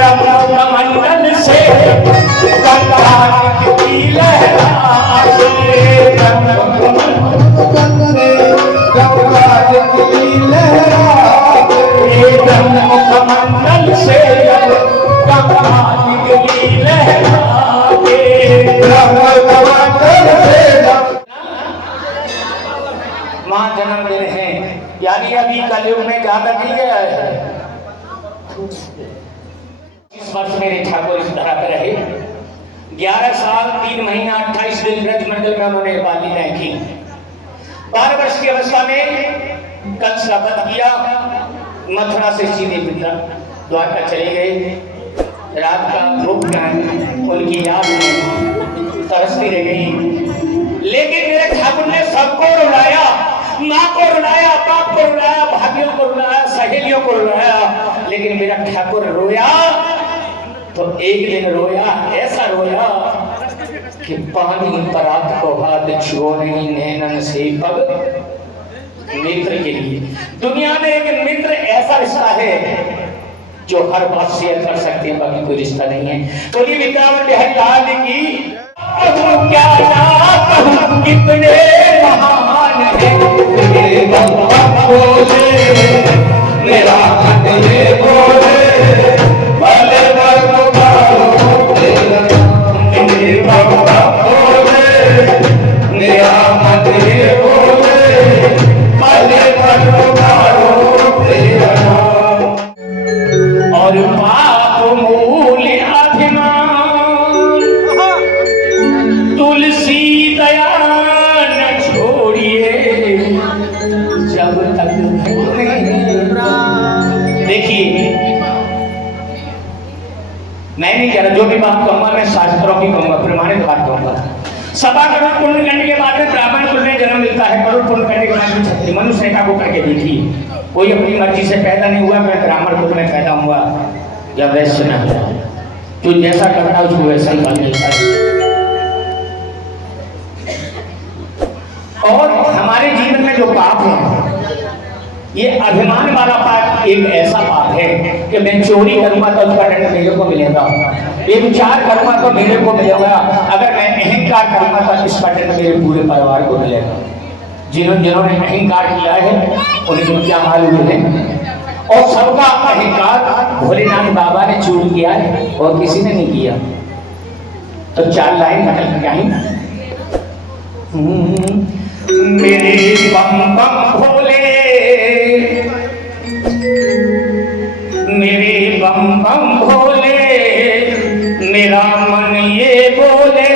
ब्रह्म कमंडल से गंगा की लहरा से ब्रह्म कमंडल से गंगा की लहरा से ब्रह्म कमंडल से गंगा की लहरा के ब्रह्म कमंडल से मां जन्म दे रहे हैं यानी अभी कलयुग में ज्यादा नहीं गया है। इस वर्ष मेरे ठाकुर इस धरा पर रहे 11 साल 3 महीना 28 दिन ब्रजमंडल में उन्होंने बालिकाएं की। 12 वर्ष की अवस्था में कंस का वध किया। मथुरा से सीधे पिता द्वारका चले गए। रात का भूख उनकी याद में तरसती रह गई। लेकिन मेरे ठाकुर ने सबको रुलाया, माँ को रुलाया, बाप को रुलाया, भाइयों को रुलाया, सहेलियों को रुलाया, लेकिन मेरा ठाकुर रोया तो एक दिन रोया, ऐसा रोया कि पानी परात को हाथ छुओ नहीं नैनन से पग मित्र के लिए। दुनिया में एक मित्र ऐसा रिश्ता है जो हर बात शेयर कर सकते हैं, बाकी कोई रिश्ता नहीं है। बोलिए वृंदावन बिहारी लाल की क्या कहूं कितने महान है मेरे बाबा बोले मेरा हाथ ये बोले भले मेरे बाबा बोले मेरा हाथ ये बोले भले और पाप मूल अभिमान तुलसी दया न छोड़िए जब तक। देखिए मैं नहीं कह रहा, जो भी बात कहूंगा मैं शास्त्रों की कहूंगा, प्रमाणित बात कहूंगा। सभा करोड़ पुण्य करने के बाद में ब्राह्मण कुल में जन्म मिलता है। करोड़ पुण्य करने के बाद में मनुष्य का को करके देखिए, कोई अपनी मर्जी से पैदा नहीं हुआ, मैं ब्राह्मण कुल में पैदा हुआ या वैश्य न हुआ। जो जैसा करता है उसको वैसा ही फल मिलता है। और हमारे जीवन में जो पाप है, ये अभिमान वाला पाप एक ऐसा पाप है कि मैं चोरी करूंगा तो उसका दंड मेरे को मिलेगा, व्यभिचार करूंगा तो मेरे को मिलेगा, अगर मैं अहंकार करूंगा तो इसका दंड मेरे पूरे परिवार को मिलेगा। जिन्होंने अहंकार किया है उनको क्या मालूम है। और सबका अहंकार भोलेनाथ बाबा ने चूर किया है और किसी ने नहीं किया। तो 4 लाइन नकल क्या है। मेरे बम बम भोले मेरे बम बम भोले मेरा मन ये बोले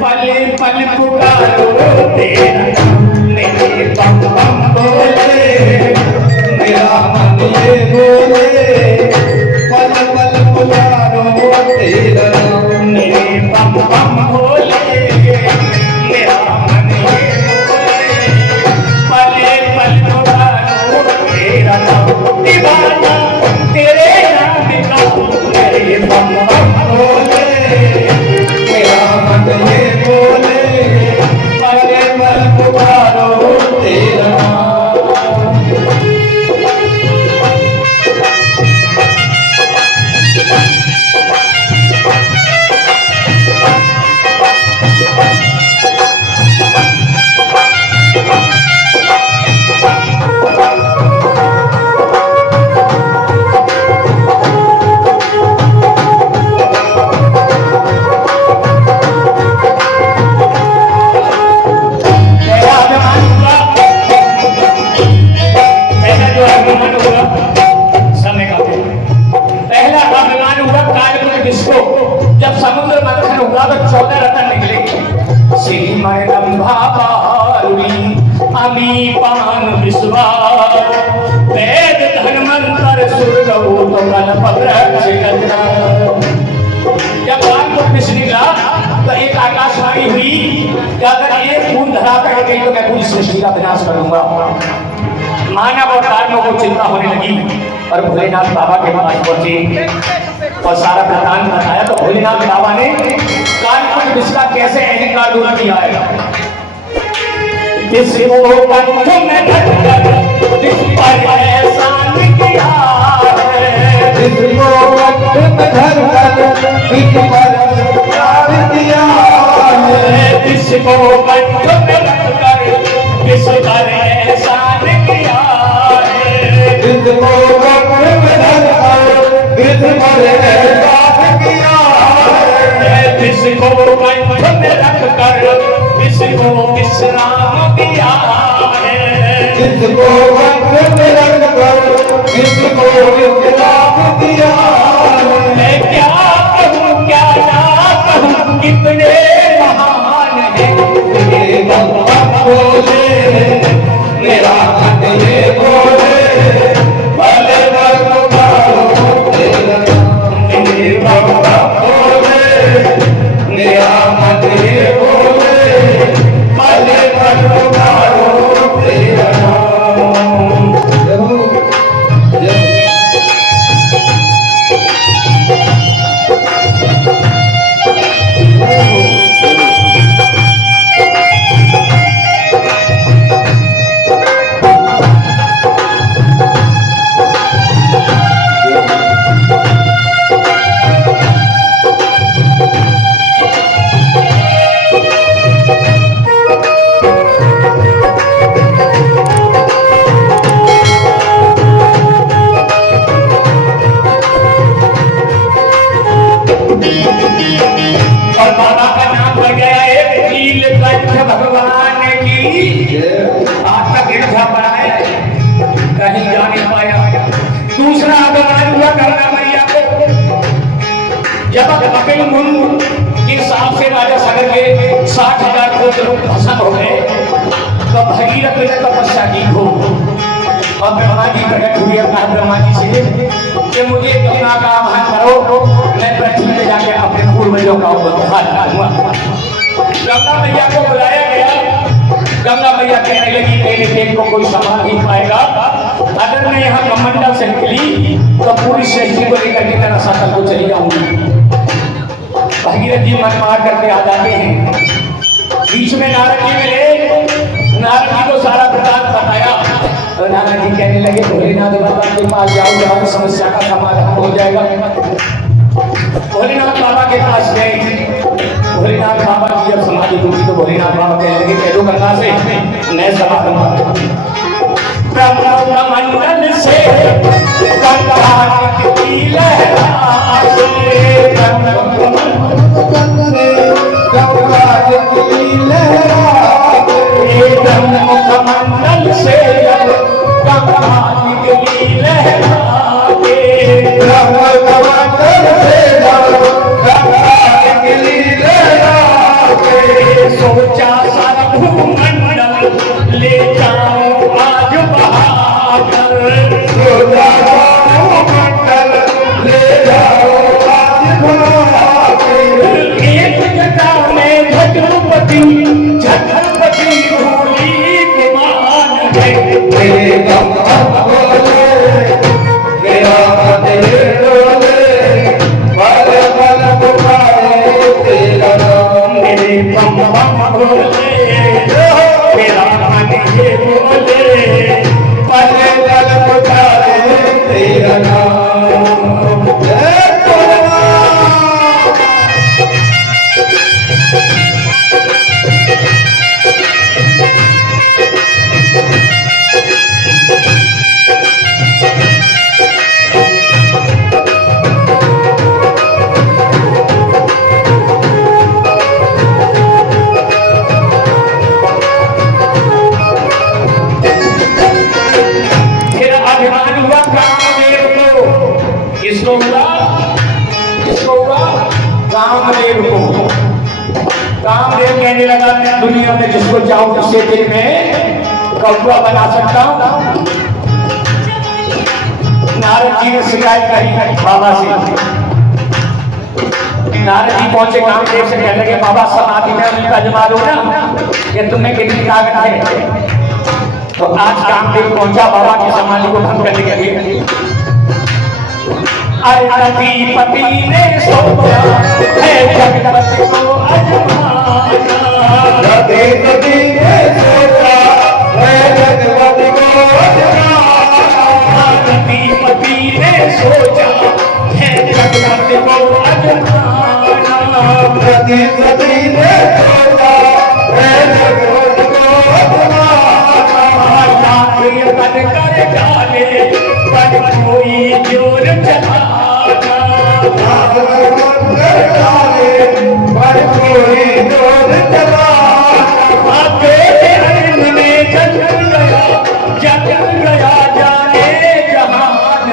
पल पल पुकारो तेरा। मेरे बम बम भोले मेरा मन ये बोले पल पल पुकारो तेरा। मेरे बम बम भोले मेरा मन ये बोले पल पल पुकारो तेरा। दीवाना तेरे नाम का मेरे बम बम भोले मेरा मन ये बोले पल पल पुकारो तेरा। जब समुद्र मंथन हुआ तो 14 रत्न निकले। अमी पान विश्वास वेद धर्मंतर सुरगौ तो कल पत्रक्ष गजना। जब कानपुर विश्व निकला तो एक आकाशवाणी हुई कि अगर एक बूंद धरा कर गई तो मैं पूरी सृष्टि का विनाश करूंगा। मानव अवतार में वो चिंता होने लगी और भोलेनाथ बाबा के पास पहुंचे और सारा वृतांत बताया। तो भोलेनाथ बाबा ने कानपुर विश्व का कैसे अहंकार दूर किया है। जिसको कंठ में ढककर जिस पर एहसान किया है, जिसको कंठ में धर कर बिच पर प्यार दिया है। जिसको कंठ में रख कर किस पर एहसान किया है। जिसको कंठ में धर कर बिच पर एहसान किया है। जिसको कंठ में रख कर किसको विश्राम दिया है। जिसको कंठ में रख कर किसको विश्राम दिया है। मैं क्या कहूँ क्या ना कहूँ कितने महान है। ये भगवान बोले मेरा मन ये बोले भले भले करो तेरा नाम। ये भगवान बोले मेरा मन ये बोले भले भले करो तेरा नाम। और बाबा का नाम पड़ गया एक नीलकंठ भगवान की। आज तक गिरजा पड़ा है, कहीं जा नहीं पाया। दूसरा भगवान हुआ गंगा मैया को। जब कपिल मुनि के साथ से राजा सागर के 60,000 खोज लोग भस्म हो गए तो भगीरथ ने तपस्या की हो और ब्रह्मा जी प्रकट हुए। कहा ब्रह्मा जी से कि मुझे गंगा का आह्वान करो, मैं पृथ्वी में जाके अपने पूर्वजों का उद्धार करूंगा। गंगा मैया को बुलाया गया। गंगा मैया कहने लगी मेरे पेट को कोई संभाल नहीं पाएगा। अगर मैं यहाँ कमंडल से निकली तो पूरी सृष्टि को लेकर के मैं रसातल को चली जाऊंगी। भगीरथ जी मन मार करके आ जाते हैं। बीच में नारद जी मिले, नारद जी को सारा वृतांत बताया तो नारद जी कहने लगे भोलेनाथ बाबा के पास जाओ, जहाँ समस्या का समाधान हो जाएगा। भोलेनाथ बाबा के पास गए। भोलेनाथ बाबा की जब समाधि टूटी तो भोलेनाथ बाबा कहने लगे कह दो गंगा से मैं सभा दूंगा। ब्रह्मंडल से गंगा की लहराए, ब्रह्मंडल से गंगा निकली लहराए। सोचा सारा भूमंडल ले जाऊं आज बहाकर। सोचा भूमंडल ले जाओ आज बहाकर। एक जटा में झटपटी झटपटी भूली गुमान है। मेरे गंगा बोले मेरा मन ये डोले भले भले पुकारे तेरा नाम। मेरे बम बम भोले मेरा मन ये बोले भले भले पुकारे तेरा नाम। जय भोलेनाथ। फिर अभिमान हुआ कामदेव को। किसको हुआ? किसको हुआ? कामदेव को। कामदेव कहने लगा मैं दुनिया में जिसको चाहूं उससे दिल में कौवा बना सकता हूं। नारद जी ने शिकायत करी बाबा से। नारद जी पहुंचे कामदेव से कहने लगे बाबा समाधि में उनका जमा दो ना कि तुम्हें कितनी ताकत है। तो आज कामदेव पहुंचा बाबा की समाधि को भंग करने के लिए। अधिपति ने सोचा है जगत को अजमाना। अधिपति ने सोचा है जगत को अजमाना। अधिपति ने सोचा है जगत सती सती ने सोचा है जगत को तुम्हारा ये बन कर डाले पर कोई जोर चलाना पर कोई जोर चला तेरे अरिंद में जल गया जाने जहान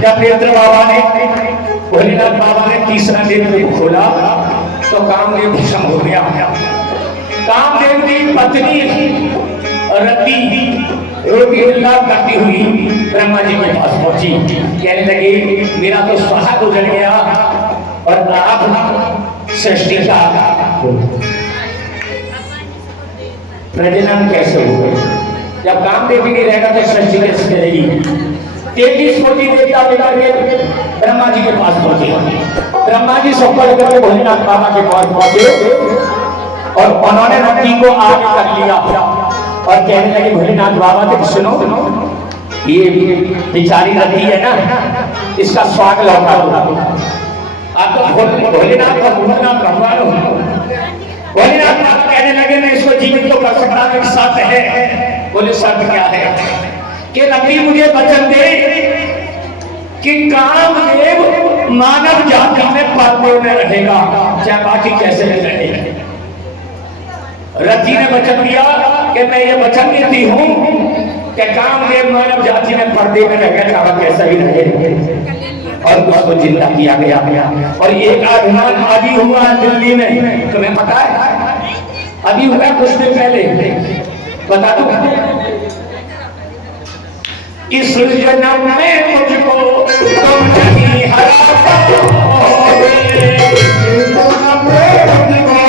जब नेत्र बाबा ने भोलेनाथ बाबा ने तीसरा नेत्र खोला तो कामदेव भस्म हो गया। कामदेव की पत्नी रति रोटी हल्ला करती हुई ब्रह्मा जी के पास पहुंची, कहने लगी मेरा तो स्वाहा गुजर गया और आप सृष्टि का प्रजनन कैसे होगा? जब कामदेव भी नहीं रहेगा तो सृष्टि कैसे करेगी? 33 कोटि देवता लेकर के ब्रह्मा जी के पास पहुंचे। ब्रह्मा जी सबको लेकर के भोलेनाथ बाबा के पास पहुंचे और उन्होंने रति को आगे कर लिया और कहने लगे भोलेनाथ बाबा तो सुनो, ये बेचारी रति है ना, इसका स्वाग लौटा दो। आप तो भोलेनाथ का भोलेनाथ भगवान हो। भोलेनाथ बाबा कहने लगे मैं इसको जीवित तो कर सकता हूं, शर्त है। बोले शर्त क्या है? कि रति मुझे वचन दे कि कामदेव मानव जाति में पर्दे में रहेगा, चाहे बाकी कैसे रहे। रति ने वचन दिया कि मैं ये वचन देती हूँ कि कामदेव मानव जाति में पर्दे में रहेगा, चाहे कैसा ही रहे। और उसको जिंदा किया गया। और एक अभिमान अभी हुआ दिल्ली में, तुम्हें पता है? अभी हुआ कुछ दिन पहले, बता दूं? इस जन्म में मुझको तुम नहीं हरा पाओगे, इस जन्म में मुझको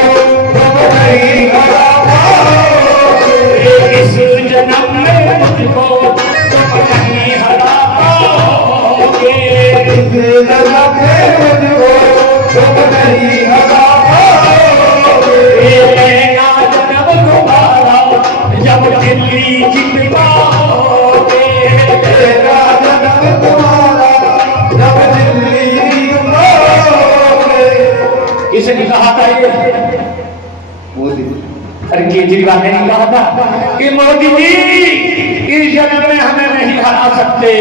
तुम नहीं हरा पाओगे, इस जन्म में मुझको तुम नहीं हरा पाओगे, इस जन्म में मुझको तुम नहीं हरा पाओगे। लेना जन्म तुम्हारा जब दिल्ली जीत पाओगे, तेरा जन्म तुम्हारा जब दिल्ली जीतोगे। किसने कहा था ये? अरे केजरीवाल ने कहा था कि मोदी जी इस जन्म में हमें नहीं हरा सकते।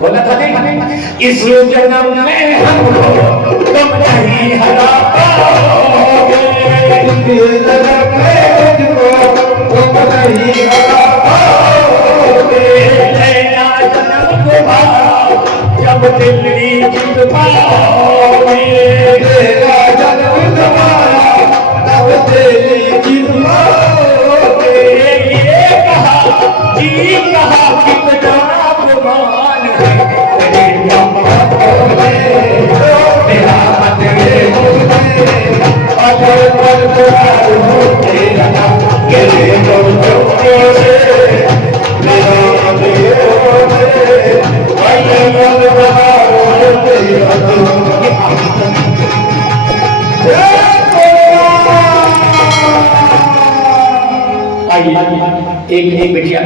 बोला था नहीं, इस जन्म में हमको तुम नहीं हरा पाओगे, इस जन्म में मुझको तुम नहीं हरा पाओगे। लेना जन्म तुम्हारा जब दिल्ली जीत पाओगे, तेरा जन्म तुम्हारा तब दिल्ली जीत पाओगे। ये कहा जी कहा कितना गुमान है तेरा मतरे होते अगर पर तुम्हारे होते रहा गिरे तो से मेरा मतरे होते अगर पर होते आइए एक बिटिया